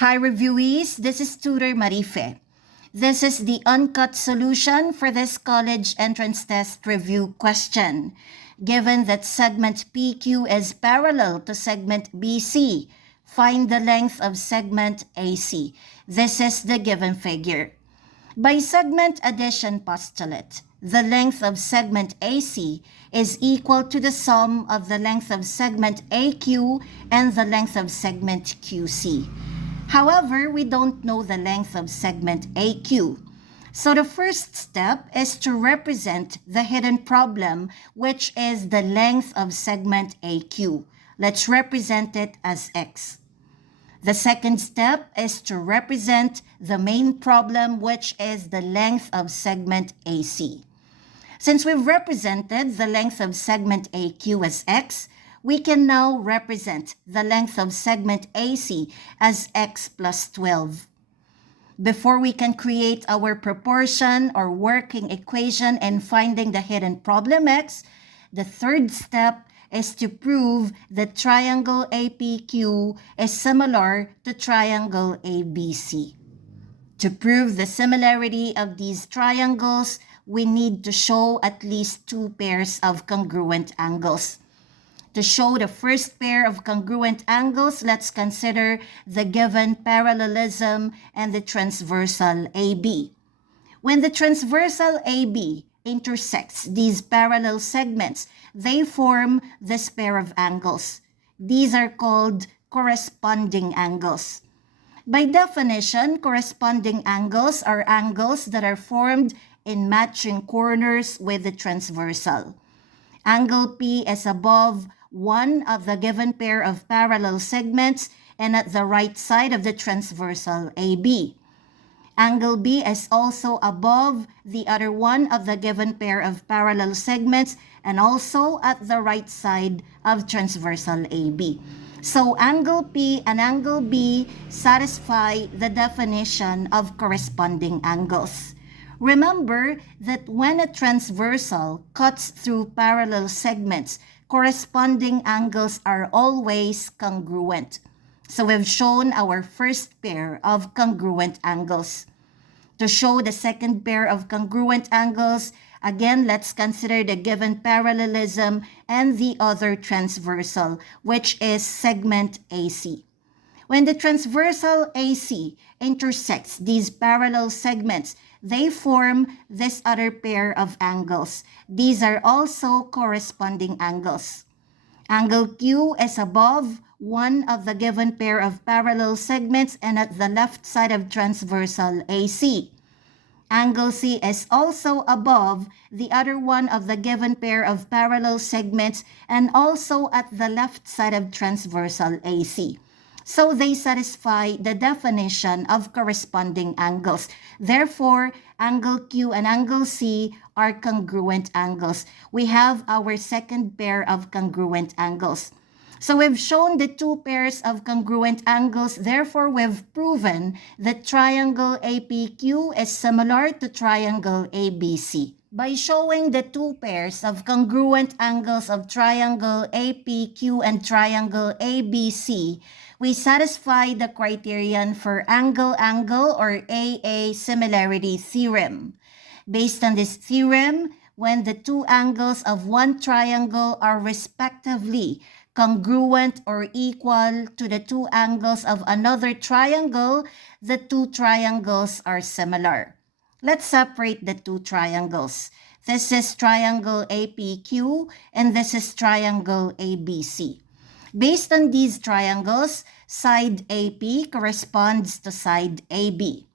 Hi reviewees, this is Tutor Marife. This is the uncut solution for this college entrance test review question. Given that segment PQ is parallel to segment BC, find the length of segment AC. This is the given figure. By segment addition postulate, the length of segment AC is equal to the sum of the length of segment AQ and the length of segment QC. However, we don't know the length of segment AQ. So the first step is to represent the hidden problem, which is the length of segment AQ. Let's represent it as X. The second step is to represent the main problem, which is the length of segment AC. Since we've represented the length of segment AQ as X, we can now represent the length of segment AC as X plus 12. Before we can create our proportion or working equation and finding the hidden problem X, the third step is to prove that triangle APQ is similar to triangle ABC. To prove the similarity of these triangles, we need to show at least two pairs of congruent angles. To show the first pair of congruent angles, let's consider the given parallelism and the transversal AB. When the transversal AB intersects these parallel segments, they form this pair of angles. These are called corresponding angles. By definition, corresponding angles are angles that are formed in matching corners with the transversal. Angle P is above one of the given pair of parallel segments and at the right side of the transversal AB. Angle B is also above the other one of the given pair of parallel segments and also at the right side of transversal AB. So angle P and angle B satisfy the definition of corresponding angles. Remember that when a transversal cuts through parallel segments, corresponding angles are always congruent. So we've shown our first pair of congruent angles. To show the second pair of congruent angles, again, let's consider the given parallelism and the other transversal, which is segment AC. When the transversal AC intersects these parallel segments, they form this other pair of angles. These are also corresponding angles. Angle Q is above one of the given pair of parallel segments and at the left side of transversal AC. Angle C is also above the other one of the given pair of parallel segments and also at the left side of transversal AC. So they satisfy the definition of corresponding angles. Therefore, angle Q and angle C are congruent angles. We have our second pair of congruent angles. So we've shown the two pairs of congruent angles. Therefore, we've proven that triangle APQ is similar to triangle ABC. By showing the two pairs of congruent angles of triangle APQ and triangle ABC, we satisfy the criterion for angle-angle or AA similarity theorem. Based on this theorem, when the two angles of one triangle are respectively congruent or equal to the two angles of another triangle, the two triangles are similar. Let's separate the two triangles. This is triangle APQ and this is triangle ABC. Based on these triangles, side AP corresponds to side AB.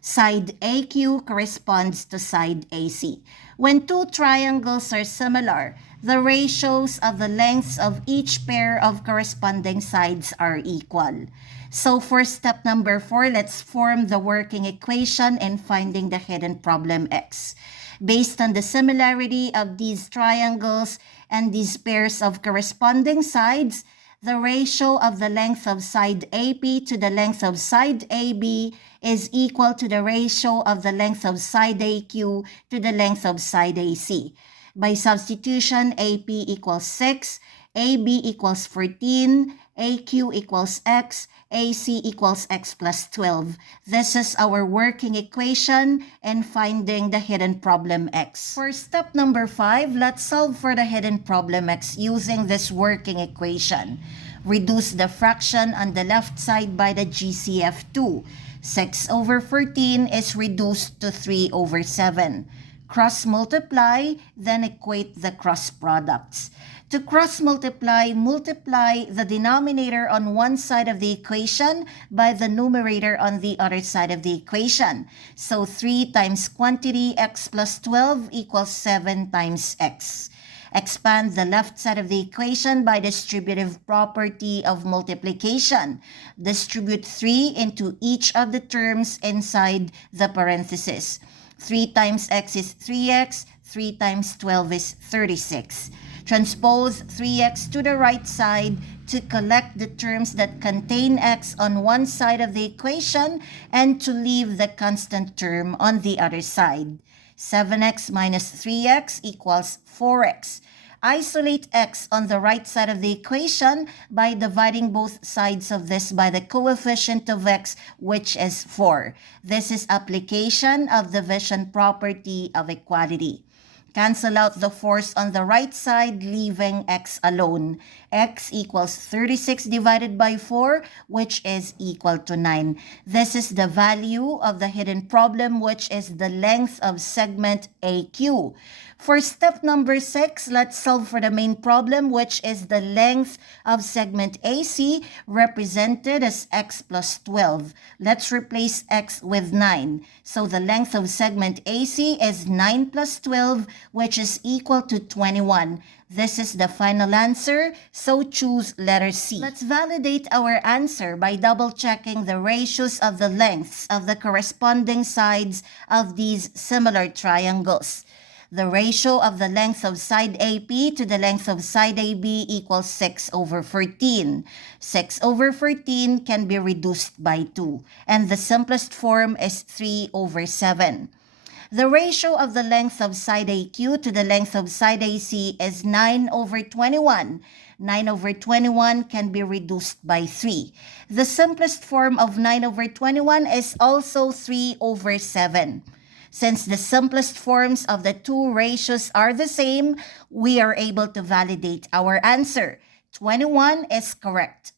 Side AQ corresponds to side AC. When two triangles are similar, the ratios of the lengths of each pair of corresponding sides are equal. So for step number 4, let's form the working equation in finding the hidden problem X. Based on the similarity of these triangles and these pairs of corresponding sides, the ratio of the length of side AP to the length of side AB is equal to the ratio of the length of side AQ to the length of side AC. By substitution, AP equals 6, AB equals 14, AQ equals X, AC equals X plus 12. This is our working equation in finding the hidden problem X. For step number 5, let's solve for the hidden problem X using this working equation. Reduce the fraction on the left side by the GCF2. 6 over 14 is reduced to 3 over 7. Cross multiply, then equate the cross products. To cross multiply, multiply the denominator on one side of the equation by the numerator on the other side of the equation. So 3 times quantity x plus 12 equals 7 times x. Expand the left side of the equation by distributive property of multiplication. Distribute 3 into each of the terms inside the parenthesis. 3 times x is 3x, 3 times 12 is 36. Transpose 3x to the right side to collect the terms that contain x on one side of the equation and to leave the constant term on the other side. 7x minus 3x equals 4x. Isolate x on the right side of the equation by dividing both sides of this by the coefficient of x, which is 4. This is application of division property of equality. Cancel out the 4's on the right side, leaving x alone. X equals 36 divided by 4, which is equal to 9. This is the value of the hidden problem, which is the length of segment AQ. For step number 6, let's solve for the main problem, which is the length of segment AC, represented as x plus 12. Let's replace x with 9. So the length of segment AC is 9 plus 12, which is equal to 21. This is the final answer, so choose letter C. Let's validate our answer by double-checking the ratios of the lengths of the corresponding sides of these similar triangles. The ratio of the length of side AP to the length of side AB equals 6 over 14. 6 over 14 can be reduced by 2, and the simplest form is 3 over 7. The ratio of the length of side AQ to the length of side AC is 9 over 21. 9 over 21 can be reduced by 3. The simplest form of 9 over 21 is also 3 over 7. Since the simplest forms of the two ratios are the same, we are able to validate our answer. 21 is correct.